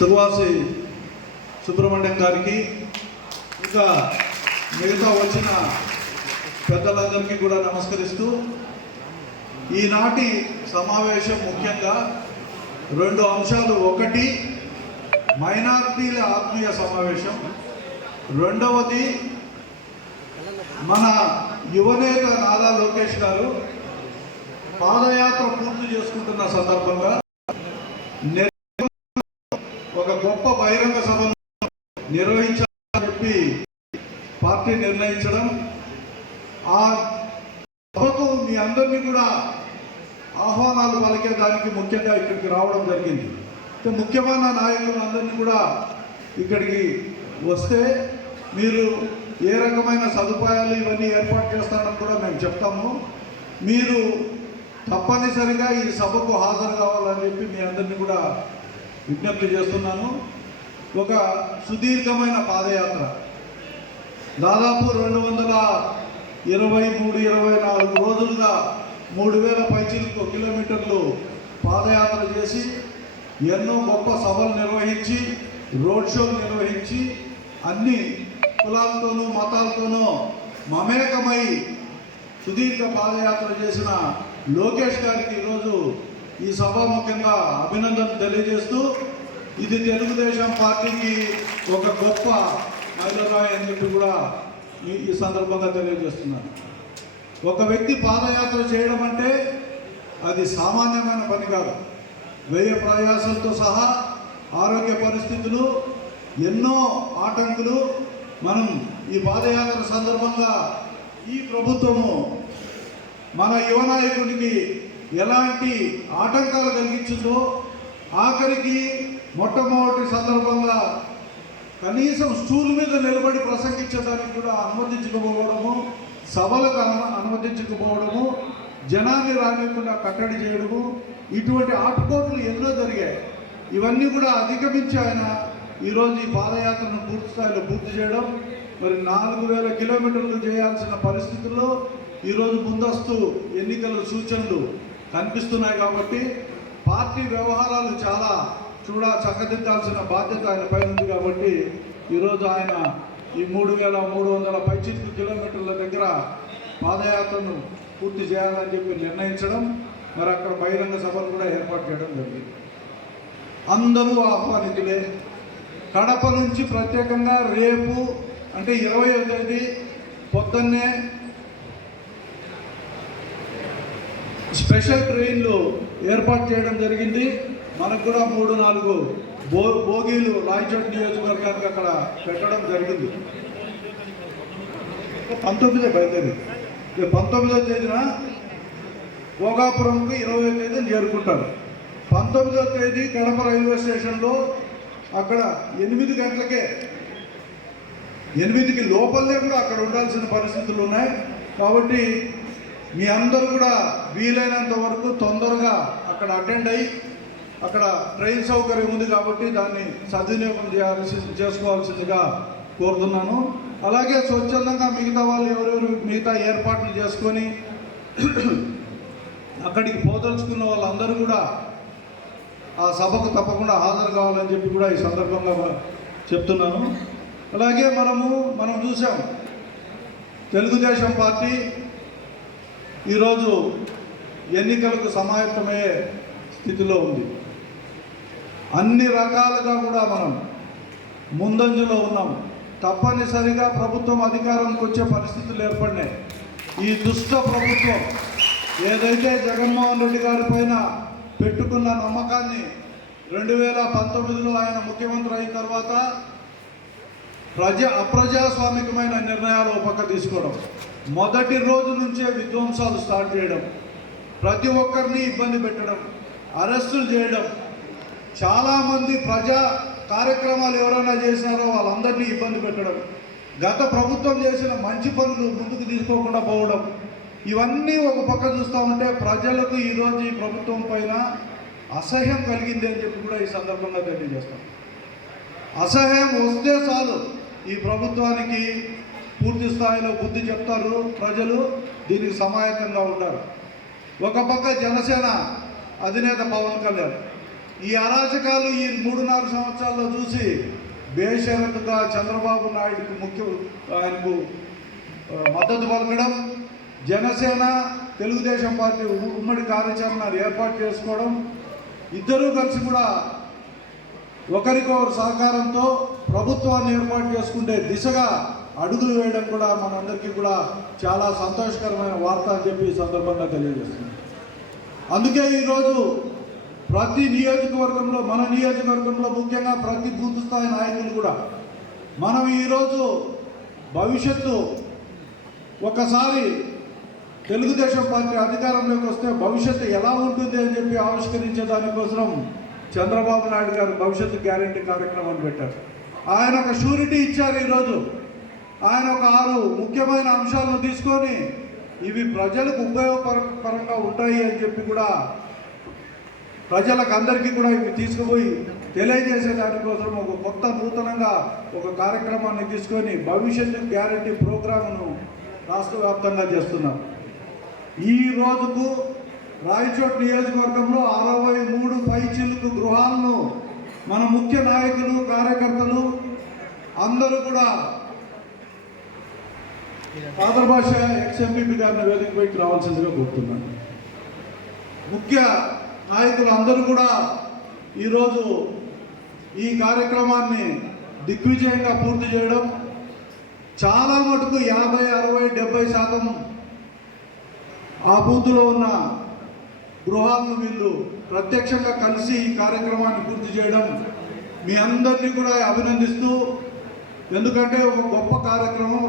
సుర్వాసి సుబ్రహ్మణ్యం గారికి, ఇంకా మిగతా వచ్చిన పెద్దలందరికీ కూడా నమస్కరిస్తూ, ఈనాటి సమావేశం ముఖ్యంగా 2 అంశాలు. ఒకటి, మైనారిటీల ఆత్మీయ సమావేశం. రెండవది, మన యువనేత నారా లోకేష్ గారు పాదయాత్ర పూర్తి చేసుకుంటున్న సందర్భంగా ఒక గొప్ప బహిరంగ సభను నిర్వహించాలని చెప్పి పార్టీ నిర్ణయించడం, ఆ సభకు మీ అందరినీ కూడా ఆహ్వానాలు పలికేదానికి ముఖ్యంగా ఇక్కడికి రావడం జరిగింది. ముఖ్యమైన నాయకులందరినీ కూడా ఇక్కడికి వస్తే మీరు ఏ రకమైన సదుపాయాలు ఇవన్నీ ఏర్పాటు చేస్తారని కూడా మేము చెప్తాము. మీరు తప్పనిసరిగా ఈ సభకు హాజరు కావాలని చెప్పి మీ అందరినీ కూడా విజ్ఞప్తి చేస్తున్నాను. ఒక సుదీర్ఘమైన పాదయాత్ర, దాదాపు 223-24 రోజులుగా 3000 పైచిలకు కిలోమీటర్లు పాదయాత్ర చేసి, ఎన్నో గొప్ప సభలు నిర్వహించి, రోడ్ షోలు నిర్వహించి, అన్ని కులాలతోనూ మతాలతోనూ మమేకమై సుదీర్ఘ పాదయాత్ర చేసిన లోకేష్ గారికి ఈరోజు ఈ సభాముఖంగా అభినందన తెలియజేస్తూ, ఇది తెలుగుదేశం పార్టీకి ఒక గొప్ప మైలురాయి అని చెప్పి కూడా ఈ సందర్భంగా తెలియజేస్తున్నాను. ఒక వ్యక్తి పాదయాత్ర చేయడం అంటే అది సామాన్యమైన పని కాదు. వ్యయ ప్రయాసాలతో సహా ఆరోగ్య పరిస్థితులు, ఎన్నో ఆటంకులు మనం ఈ పాదయాత్ర సందర్భంగా ఈ ప్రభుత్వము మన యువ నాయకుడికి ఎలాంటి ఆటంకాలు కలిగించిందో, ఆఖరికి మొట్టమొదటి సందర్భంగా కనీసం స్టూల్ మీద నిలబడి ప్రసంగించడానికి కూడా అనుమతించకపోవడము, సభలకు అనుమతించకపోవడము, జనాన్ని రానివ్వకుండా కట్టడి చేయడము, ఇటువంటి ఆటుపోట్లు ఎన్నో జరిగాయి. ఇవన్నీ కూడా అధిగమించి ఆయన ఈరోజు ఈ పాదయాత్రను పూర్తి స్థాయిలో పూర్తి చేయడం, మరి 4000 కిలోమీటర్లు చేయాల్సిన పరిస్థితుల్లో ఈరోజు ముందస్తు ఎన్నికల సూచనలు కనిపిస్తున్నాయి. కాబట్టి పార్టీ వ్యవహారాలు చాలా చక్కదిద్దాల్సిన బాధ్యత ఆయన పైన ఉంది. కాబట్టి ఈరోజు ఆయన ఈ 3300 పైచిలకు కిలోమీటర్ల దగ్గర పాదయాత్రను పూర్తి చేయాలని చెప్పి నిర్ణయించడం, మరి అక్కడ బహిరంగ సభలు కూడా ఏర్పాటు చేయడం జరిగింది. అందరూ ఆహ్వానితులే. కడప నుంచి ప్రత్యేకంగా రేపు అంటే 20వ తేదీ పొద్దున్నే స్పెషల్ ట్రైన్లు ఏర్పాటు చేయడం జరిగింది. మనకు కూడా 3-4 బోగీలు రాయచోటి నియోజకవర్గానికి అక్కడ పెట్టడం జరిగింది. 19 బయలుదేరి 19వ తేదీన భోగాపురంకు 20వ తేదీ చేరుకుంటారు. 19వ తేదీ కడప రైల్వే స్టేషన్లో అక్కడ 8 గంటలకే 8కి లోపలనే కూడా అక్కడ ఉండాల్సిన పరిస్థితులు ఉన్నాయి. కాబట్టి మీ అందరూ కూడా వీలైనంత వరకు తొందరగా అక్కడ అటెండ్ అయ్యి, అక్కడ ట్రైన్ సౌకర్యం ఉంది కాబట్టి దాన్ని సద్వినియోగం చేసుకోవాల్సిందిగా కోరుతున్నాను. అలాగే స్వచ్ఛందంగా మిగతా వాళ్ళు ఎవరెవరు మిగతా ఏర్పాట్లు చేసుకొని అక్కడికి పోదలుచుకున్న వాళ్ళందరూ కూడా ఆ సభకు తప్పకుండా హాజరు కావాలని చెప్పి కూడా ఈ సందర్భంగా చెప్తున్నాను. అలాగే మనం చూసాం, తెలుగుదేశం పార్టీ ఈరోజు ఎన్నికలకు సమాయత్తమయ్యే స్థితిలో ఉంది. అన్ని రకాలుగా కూడా మనం ముందంజలో ఉన్నాం. తప్పనిసరిగా ప్రభుత్వం అధికారంకి వచ్చే పరిస్థితులు ఏర్పడినాయి. ఈ దుష్ట ప్రభుత్వం ఏదైతే జగన్మోహన్ రెడ్డి గారి పైన పెట్టుకున్న నమ్మకాన్ని 2019లో ఆయన ముఖ్యమంత్రి అయిన తర్వాత అప్రజాస్వామికమైన నిర్ణయాలు ఒక పక్క తీసుకోవడం, మొదటి రోజు నుంచే విధ్వంసాలు స్టార్ట్ చేయడం, ప్రతి ఒక్కరిని ఇబ్బంది పెట్టడం, అరెస్టులు చేయడం, చాలామంది ప్రజా కార్యక్రమాలు ఎవరైనా చేసినారో వాళ్ళందరినీ ఇబ్బంది పెట్టడం, గత ప్రభుత్వం చేసిన మంచి పనులు ముందుకు తీసుకోకుండా పోవడం, ఇవన్నీ ఒక పక్క చూస్తూ ఉంటే ప్రజలకు ఈరోజు ఈ ప్రభుత్వం పైన అసహ్యం కలిగింది అని చెప్పి కూడా ఈ సందర్భంగా తెలియజేస్తాం. అసహ్యం వస్తే చాలు ఈ ప్రభుత్వానికి పూర్తి స్థాయిలో బుద్ధి చెప్తారు ప్రజలు, దీనికి సమాయత్తంగా ఉంటారు. ఒక పక్క జనసేన అధినేత పవన్ కళ్యాణ్ ఈ అరాచకాలు ఈ 3-4 సంవత్సరాల్లో చూసి బేషరతుగా చంద్రబాబు నాయుడుకి ఆయనకు మద్దతు పలకడం, జనసేన తెలుగుదేశం పార్టీ ఉమ్మడి కార్యాచరణ ఏర్పాటు చేసుకోవడం, ఇద్దరూ కలిసి కూడా ఒకరికొకరు సహకారంతో ప్రభుత్వాన్ని ఏర్పాటు చేసుకుంటే దిశగా అడుగులు వేయడం కూడా మనందరికీ కూడా చాలా సంతోషకరమైన వార్త అని చెప్పి ఈ సందర్భంగా తెలియజేస్తుంది. అందుకే ఈరోజు ప్రతి నియోజకవర్గంలో, మన నియోజకవర్గంలో ముఖ్యంగా ప్రతి బూత్ స్థాయి నాయకులు కూడా మనం ఈరోజు భవిష్యత్తు ఒకసారి తెలుగుదేశం పార్టీ అధికారంలోకి వస్తే భవిష్యత్తు ఎలా ఉంటుంది అని చెప్పి ఆవిష్కరించే దానికోసం చంద్రబాబు నాయుడు గారు భవిష్యత్తు గ్యారెంటీ కార్యక్రమాన్ని పెట్టారు. ఆయన ఒక షూరిటీ ఇచ్చారు. ఈరోజు ఆయన ఒక 6 ముఖ్యమైన అంశాలను తీసుకొని ఇవి ప్రజలకు ఉపయోగకరంగా ఉంటాయి అని చెప్పి కూడా ప్రజలకు అందరికీ కూడా ఇవి తీసుకుపోయి తెలియజేసే దానికోసం ఒక కొత్త నూతనంగా ఒక కార్యక్రమాన్ని తీసుకొని భవిష్యత్తు గ్యారెంటీ ప్రోగ్రామ్ను రాష్ట్ర వ్యాప్తంగా చేస్తున్నాం. ఈ రోజుకు రాయచోట్ నియోజకవర్గంలో 63 పైచిలుకు గృహాలను మన ముఖ్య నాయకులు, కార్యకర్తలు అందరూ కూడా ఆంధ్ర భాష ఎక్స్ఎంపీపీ గారిని వేదికపైకి రావాల్సిందిగా కోరుతున్నాను. ముఖ్య నాయకులు అందరూ కూడా ఈరోజు ఈ కార్యక్రమాన్ని దిగ్విజయంగా పూర్తి చేయడం, చాలా మటుకు 50, 60, 70% ఆ బూత్లో ఉన్న గృహాలను వీళ్ళు ప్రత్యక్షంగా కలిసి ఈ కార్యక్రమాన్ని పూర్తి చేయడం మీ అందరినీ కూడా అభినందిస్తూ, ఎందుకంటే ఒక గొప్ప కార్యక్రమం